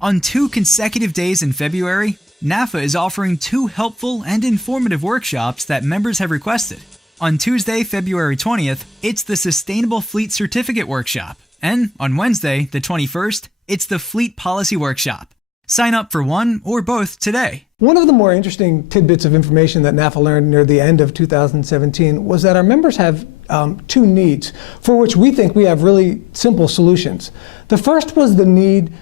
On 2 consecutive days in February, NAFA is offering 2 helpful and informative workshops that members have requested. On Tuesday, February 20th, it's the Sustainable Fleet Certificate Workshop. And on Wednesday, the 21st, it's the Fleet Policy Workshop. Sign up for one or both today. One of the more interesting tidbits of information that NAFA learned near the end of 2017 was that our members have 2 needs for which we think we have really simple solutions. The first was the need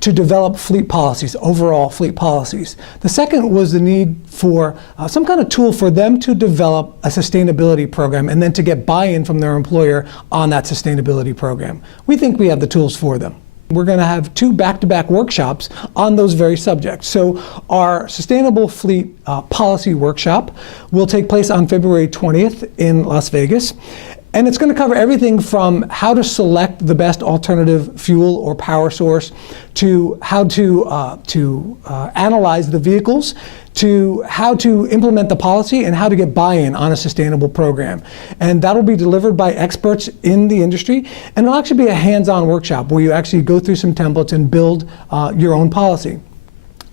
to develop fleet policies, overall fleet policies. The second was the need for some kind of tool for them to develop a sustainability program and then to get buy-in from their employer on that sustainability program. We think we have the tools for them. We're going to have 2 back-to-back workshops on those very subjects. So our Sustainable Fleet Policy Workshop will take place on February 20th in Las Vegas. And it's going to cover everything from how to select the best alternative fuel or power source, to how to analyze the vehicles, to how to implement the policy, and how to get buy-in on a sustainable program. And that'll be delivered by experts in the industry. And it'll actually be a hands-on workshop where you actually go through some templates and build your own policy.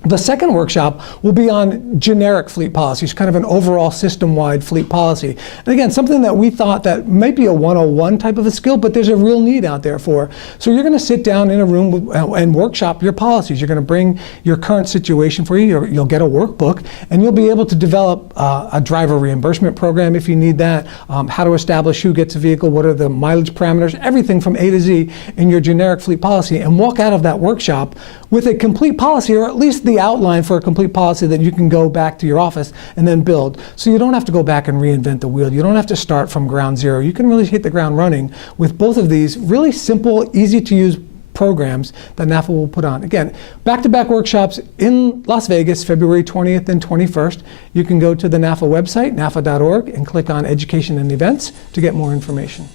The second workshop will be on generic fleet policies, kind of an overall system-wide fleet policy. And again, something that we thought that might be a 101 type of a skill, but there's a real need out there for. So you're going to sit down in a room and workshop your policies. You're going to bring your current situation for you. You'll get a workbook, and you'll be able to develop a driver reimbursement program if you need that, how to establish who gets a vehicle, what are the mileage parameters, everything from A to Z in your generic fleet policy, and walk out of that workshop with a complete policy, or at least the outline for a complete policy that you can go back to your office and then build. So you don't have to go back and reinvent the wheel. You don't have to start from ground zero. You can really hit the ground running with both of these really simple, easy to use programs that NAFA will put on. Again, back-to-back workshops in Las Vegas, February 20th and 21st. You can go to the NAFA website, nafa.org, and click on Education and Events to get more information.